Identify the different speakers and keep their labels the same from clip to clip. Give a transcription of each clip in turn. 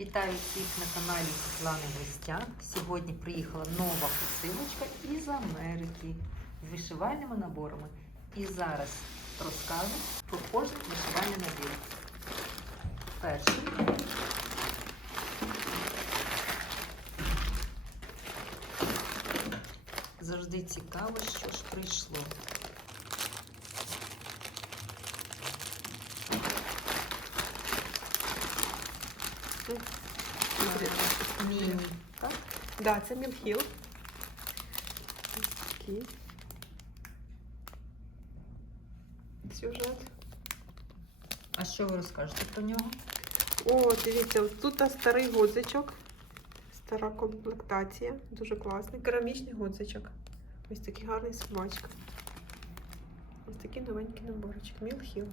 Speaker 1: Вітаю всіх на каналі Світлани Гостяк. Сьогодні приїхала нова посилочка із Америки з вишивальними наборами. І зараз розкажу про кожен вишивальний набір. Перший. Завжди цікаво, що ж прийшло. Е, Міні, так?
Speaker 2: Да, це Мілхіл. Ось такий. Сюжет.
Speaker 1: А що ви розкажете про нього?
Speaker 2: О, дивіться, ось тут старий гудзичок. Стара комплектація. Дуже класний. Керамічний гудзичок. Ось такий гарний собачка. Ось такий новенький наборчик. Мілхіл.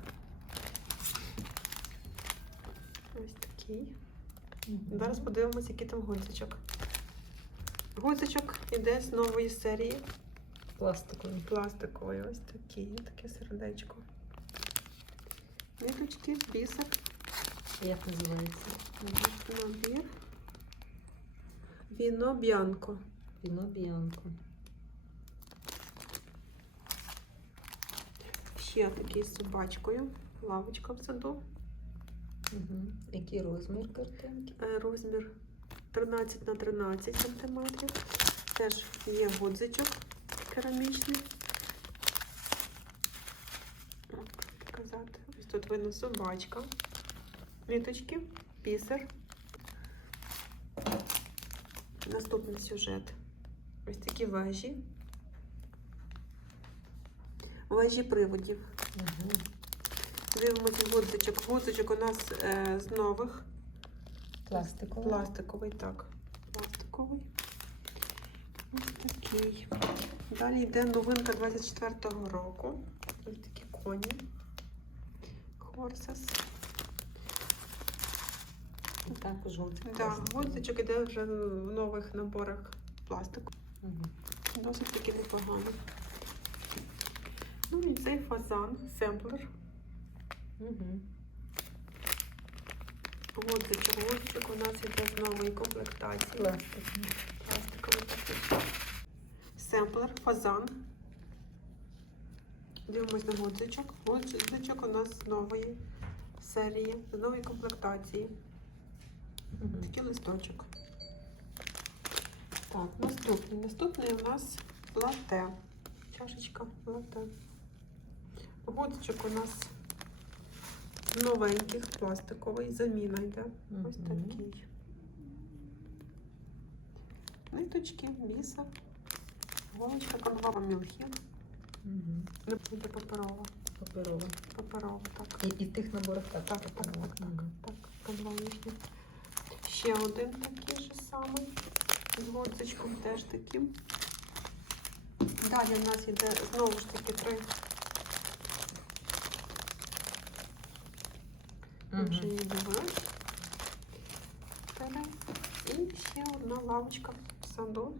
Speaker 2: Ось такий. Зараз подивимося, який там гудзичок. Гудзичок іде з нової серії.
Speaker 1: Пластиковий.
Speaker 2: Пластиковий. Ось такий. Таке сердечко. Ниточки, бісер.
Speaker 1: Як називається?
Speaker 2: Набір. Віно б'янко.
Speaker 1: Віно Біанко.
Speaker 2: Ще такий з собачкою. Лавочка в саду.
Speaker 1: Угу. Який розмір картинки?
Speaker 2: Е, Розмір 13 на 13 сантиметрів. Теж є гудзичок керамічний. Як показати. Ось тут видно собачка. Ниточки, пісер. Наступний сюжет. Ось такі вежі. Вежі приводів.
Speaker 1: Угу.
Speaker 2: Дивимося гудзичок. Гудзичок у нас е, з нових.
Speaker 1: Пластиковий.
Speaker 2: Пластиковий, так. Пластиковий. Ось такий. Далі йде новинка 24-го року. Ось такі коні. Хорсес.
Speaker 1: Також гудзик.
Speaker 2: Так, гудзичок іде вже в нових наборах пластику.
Speaker 1: Мгм.
Speaker 2: Досить таки непогано. Ну і цей фазан, семплер.
Speaker 1: Мгм.
Speaker 2: Гудзичок, гудзичок у нас іде з нової комплектації.
Speaker 1: Пластиковий.
Speaker 2: Пластиковий. Семплер, фазан. Дивимось на гудзичок. Гудзичок у нас з нової серії, з нової комплектації.
Speaker 1: Мгм.
Speaker 2: Такий листочок. Так, наступний. Наступний у нас лате. Чашечка лате. Гудзичок у нас новеньких, пластиковий, заміна йде. Ось такий. Ниточки, бісер, голочка, конвава мілхір.
Speaker 1: Мгм.
Speaker 2: Не буде паперова.
Speaker 1: Паперова.
Speaker 2: Паперова, так.
Speaker 1: І, і в тих наборах так.
Speaker 2: Так, так, так, так,
Speaker 1: Мгм.
Speaker 2: так. Канва їхня. Ще один такий же самий. З гудзичком теж таким. Далі в нас йде знову ж таки три. Ми
Speaker 1: Мгм.
Speaker 2: Вже її дивились. Три. І ще одна лавочка в саду.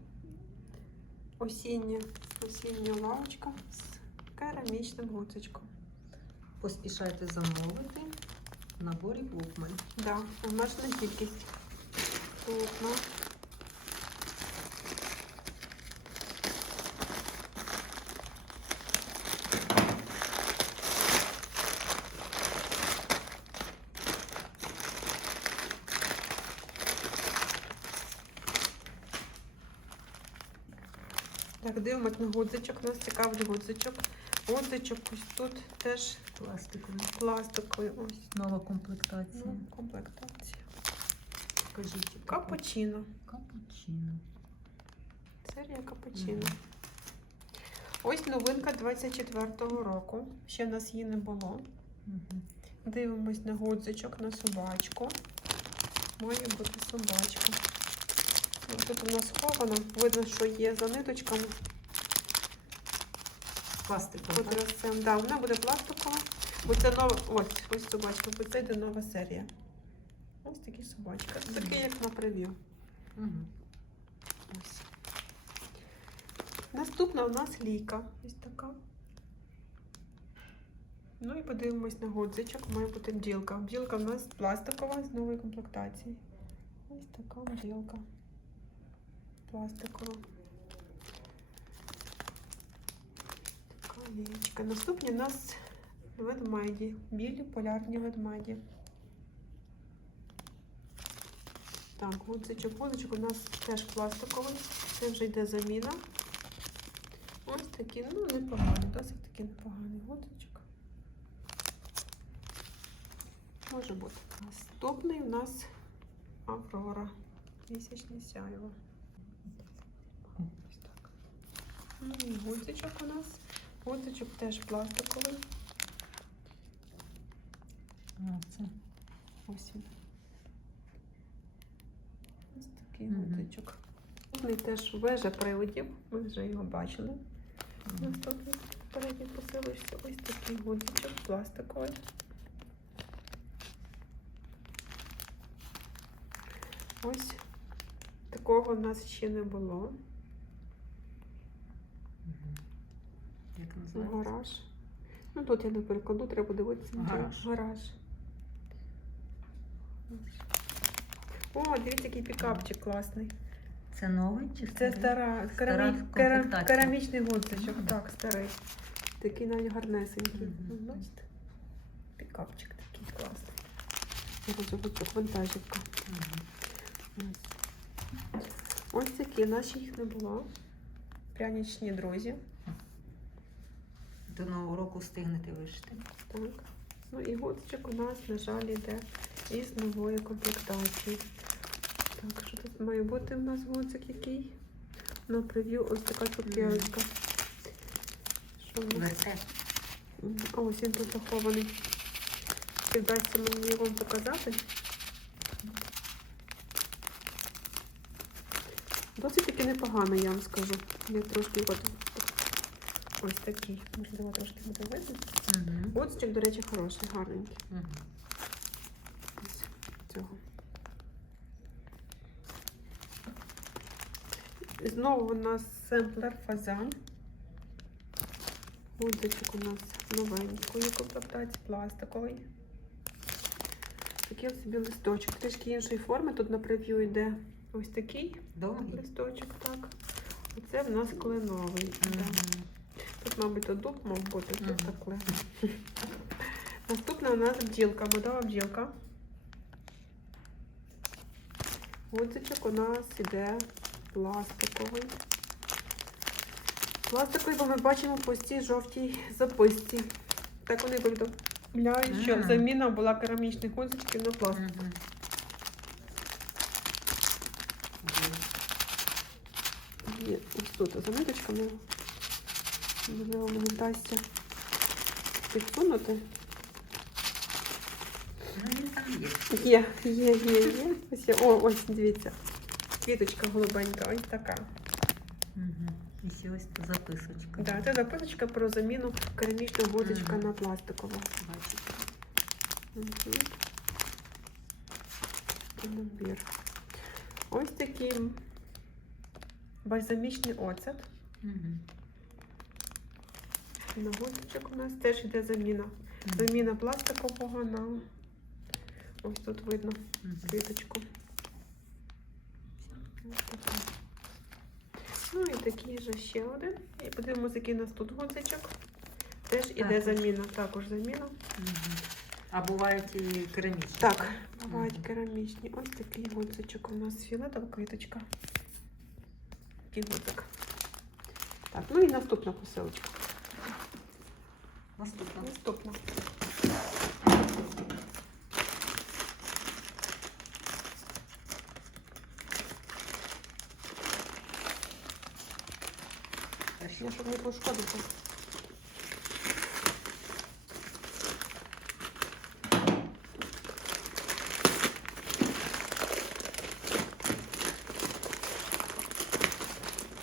Speaker 2: Осіння, осіння лавочка з керамічним гуцечком.
Speaker 1: Поспішайте замовити. Наборів Лукман.
Speaker 2: Да, обмежена кількість. Крупно. Так, дивимось на гудзичок. Нас цікавий гудзичок. Гудзичок ось тут теж
Speaker 1: Пластиковий.
Speaker 2: пластиковий. Ось
Speaker 1: Нова комплектація.
Speaker 2: ну, комплектація.
Speaker 1: Покажіть.
Speaker 2: Капучино.
Speaker 1: Капучино.
Speaker 2: Серія капучино.
Speaker 1: Мгм.
Speaker 2: Ось новинка 24-го року. Ще в нас її не було.
Speaker 1: Мгм.
Speaker 2: Дивимось на гудзичок, на собачку. Має бути собачка. Ось Тут у нас сховано. Видно, що є за ниточками.
Speaker 1: Пластиковий.
Speaker 2: От
Speaker 1: так?
Speaker 2: да, вона буде пластикова. Бо це нова. Ось, ось собачка, бо це йде нова серія. Ось такі собачка. Такий, як на прев'ю.
Speaker 1: Мгм.
Speaker 2: Ось. Наступна у нас лійка. Ось така. Ну і подивимось на гудзичок. Має бути бджілка. Бджілка в нас пластикова з нової комплектації. Ось така моделка. Пластикова. Така лієчка. Наступні у нас ведмеді. Білі полярні ведмеді. Так, гудзичок. Гудзичок у нас теж пластиковий. Це вже йде заміна. Ось такі, ну, непогані, досить таки непоганий гудзичок. Може бути. Наступний у нас Аврора. Місячне сяйво. Ось так. Ну і гудзичок у нас. Гудзичок теж пластиковий.
Speaker 1: А, це.
Speaker 2: Ось він. Ось такий
Speaker 1: Мгм.
Speaker 2: гудзичок. Наступний теж вежа приводів. Ми вже його бачили. Наступний передній посилишся. Ось такий гудзичок пластиковий. Ось такого у нас ще не було.
Speaker 1: Мгм. Як
Speaker 2: Ну,
Speaker 1: називається?
Speaker 2: Гараж. Ну тут я не перекладу, треба дивитися.
Speaker 1: Гараж.
Speaker 2: гараж. О, дивіться, який пікапчик класний.
Speaker 1: Це новий чи
Speaker 2: Це стара,
Speaker 1: Стара
Speaker 2: керамі... кера-
Speaker 1: комплектація.
Speaker 2: керамічний гудзичок,
Speaker 1: Мгм.
Speaker 2: так, старий. Такий навіть гарнесенький.
Speaker 1: Мгм.
Speaker 2: Ну, Бачите? Пікапчик такий класний. Я хочу гудзик, вантажівка.
Speaker 1: Мгм.
Speaker 2: Ось. Ось такі, наші їх не було. Прянічні друзі.
Speaker 1: До нового року встигнете вишити.
Speaker 2: Так. Ну і гудзичок у нас, на жаль, йде із нової комплектації. Так, що тут має бути у нас гудзик який? На прев'ю ось така цукерочка. Що у нас? А ось він тут захований. Чи вдасться мені його показати? Досить таки непогано, я вам скажу. Я трошки от, ось такий. Можливо, трошки буде видно.
Speaker 1: Мгм.
Speaker 2: Гудзичок, до речі, хороший, гарненький.
Speaker 1: Мгм.
Speaker 2: Ось цього. Знову у нас семплер фазан. Гудзичок у нас новенької комплектації, пластиковий. Такий ось собі листочок. Трішки іншої форми. Тут на прев'ю йде ось такий
Speaker 1: Довгий.
Speaker 2: листочок, так. Оце в нас кленовий. йде.
Speaker 1: Мгм.
Speaker 2: Тут, мабуть, то дуб мав бути, тут
Speaker 1: Мгм.
Speaker 2: так клен. Наступна у нас бджілка, медова бджілка. Гудзичок у нас іде пластиковий. Пластиковий, бо ми бачимо по цій жовтій записці. Так вони повідомляють, що
Speaker 1: Ага.
Speaker 2: заміна була керамічних гудзичків на пластик. Ось тут за ниточками. Можливо, мені вдасться підсунути.
Speaker 1: Ну, є.
Speaker 2: Є, є, є. Ось є. О, ось дивіться. Квіточка голубенька, ось така.
Speaker 1: Мгм. І ще ось тут записочка.
Speaker 2: Да, це записочка про заміну керамічного гудзичка
Speaker 1: Мгм.
Speaker 2: на пластикову.
Speaker 1: Бачите.
Speaker 2: Угу. Набір. Ось такий бальзамічний оцет.
Speaker 1: Мгм.
Speaker 2: На гудзичок у нас теж йде заміна. Заміна пластикового на ось тут видно квіточку. Ну і такий же ще один. І подивимося, який у нас тут гудзичок. Теж іде заміна. Також заміна.
Speaker 1: А бувають і керамічні.
Speaker 2: Так, бувають керамічні. Ось такий гудзичок у нас фіолетова квіточка. Такий гудзик. Так, ну і наступна посилочка.
Speaker 1: Наступна.
Speaker 2: Наступна.
Speaker 1: Перша.
Speaker 2: Я щоб не пошкодити.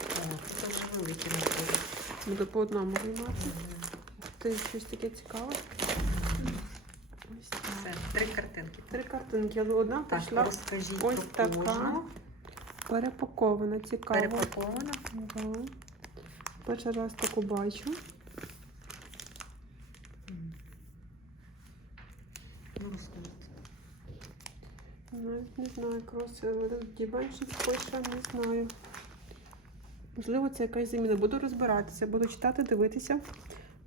Speaker 1: О, Це вже великі набори.
Speaker 2: Буду по одному виймати. Ти щось таке цікаве. Ось так.
Speaker 1: Це три картинки.
Speaker 2: Три картинки, але одна
Speaker 1: Так,
Speaker 2: прийшла
Speaker 1: розкажіть
Speaker 2: ось
Speaker 1: про
Speaker 2: така.
Speaker 1: кожну.
Speaker 2: перепакована, цікаво.
Speaker 1: Перепакована.
Speaker 2: Ага. Перший раз таку бачу.
Speaker 1: Ну, розкажіть.
Speaker 2: Навіть не знаю, кроси Dimensions пише, не знаю. Можливо, це якась заміна. Буду розбиратися, буду читати, дивитися,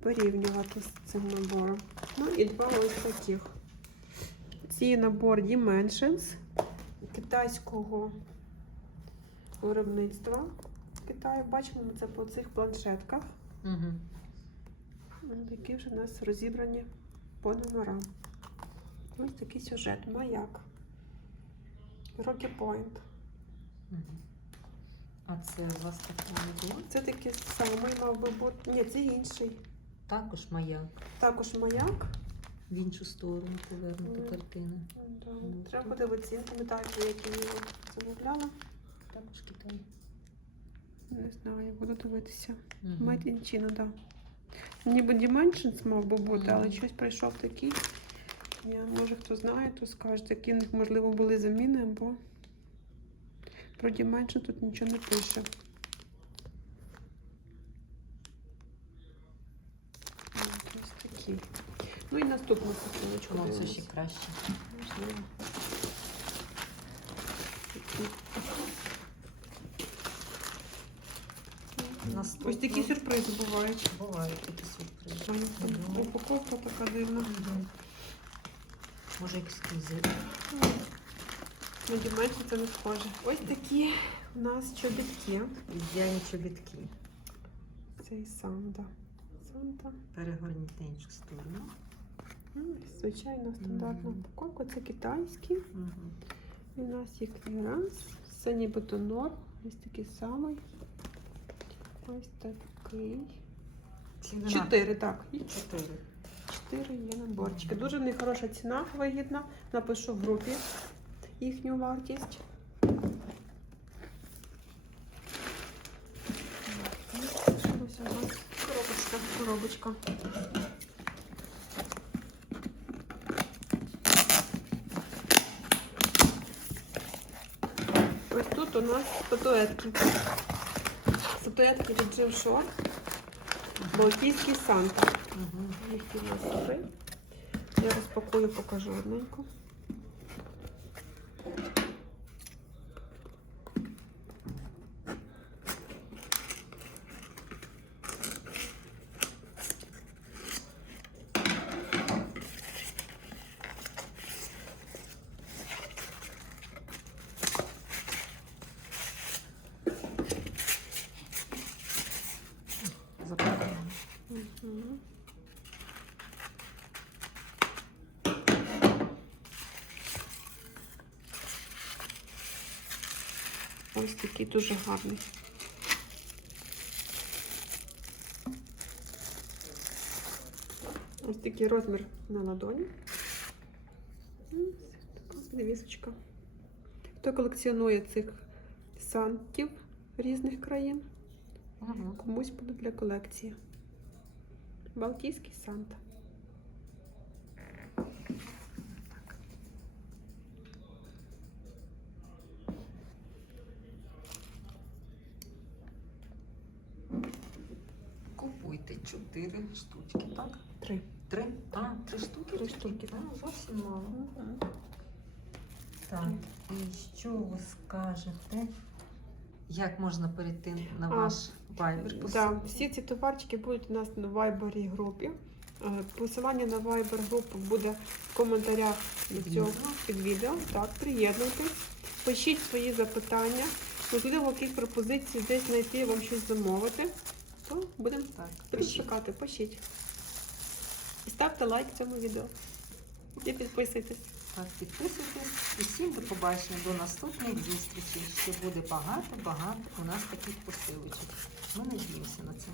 Speaker 2: порівнювати з цим набором. Ну і два ось таких. Ці набор Dimensions китайського виробництва. Китаю бачимо ми це по цих планшетках.
Speaker 1: Угу.
Speaker 2: Які вже у нас розібрані по номерам. Ось такий сюжет. Маяк. Rocky Point.
Speaker 1: Угу. А це у вас такого не було?
Speaker 2: Це такий самий мав би бути. Ні, це інший.
Speaker 1: Також маяк.
Speaker 2: Також маяк.
Speaker 1: В іншу сторону повернута
Speaker 2: Мгм.
Speaker 1: картина.
Speaker 2: Да.
Speaker 1: Ну,
Speaker 2: Треба
Speaker 1: так.
Speaker 2: подивитися, я пам'ятаю, які я замовляла.
Speaker 1: Також Китай.
Speaker 2: Не знаю, буду дивитися.
Speaker 1: Мгм.
Speaker 2: Made in China, да. Ніби Dimensions мав би бути, але щось прийшов такий. Я, може хто знає, то скаже, які в них можливо були заміни, бо про Dimension тут нічого не пише. Такі. Ну і наступну.
Speaker 1: Ну, це ще краще.
Speaker 2: Можливо.
Speaker 1: Наступно.
Speaker 2: Ось такі сюрпризи бувають.
Speaker 1: Бувають такі сюрпризи.
Speaker 2: Там там упаковка така дивна.
Speaker 1: Мгм. Може ексклюзив.
Speaker 2: На діменці це не схоже. Ось такі у нас чобітки.
Speaker 1: Ідеальні чобітки.
Speaker 2: Це і Санта. Санта.
Speaker 1: Перегорніть на іншу сторону.
Speaker 2: Ну, Звичайно, стандартна упаковка. Це китайські.
Speaker 1: Угу.
Speaker 2: І у нас є кліранс. Це ніби тонор. Ось такий самий. Ось такий. Чотири, так. І
Speaker 1: Чотири.
Speaker 2: Чотири є наборчики. Дуже в них хороша ціна, вигідна. Напишу в групі їхню вартість. Ось у нас коробочка. Коробочка. Ось тут у нас статуетки. Статуетки від Джимшо. Балтійський Санта. Їх. Я розпакую, покажу одненьку.
Speaker 1: Запакуємо.
Speaker 2: Мгм. Ось такий дуже гарний. Ось такий розмір на ладоні. М, Така підвісочка. Хто колекціонує цих сантів різних країн?
Speaker 1: Угу.
Speaker 2: Комусь буде для колекції. Балтійський Санта.
Speaker 1: Чотири штучки, так?
Speaker 2: Три.
Speaker 1: Три? А, три штуки?
Speaker 2: Три штуки, так.
Speaker 1: А, зовсім мало. Так, і що ви скажете? Як можна перейти на ваш Viber?
Speaker 2: Да, всі ці товарчики будуть у нас на Viber групі. Е, Посилання на Viber групу буде в коментарях до цього під відео. Так, приєднуйтесь, пишіть свої запитання. Можливо, якісь пропозиції десь знайти вам щось замовити. То будемо
Speaker 1: Так,
Speaker 2: будемо
Speaker 1: пишіть.
Speaker 2: пишіть. І ставте лайк цьому відео. І підписуйтесь.
Speaker 1: Так, підписуйтесь. і всім до побачення, до наступних зустрічей. Ще буде багато-багато у нас таких посилочок. Ми надіємося на це.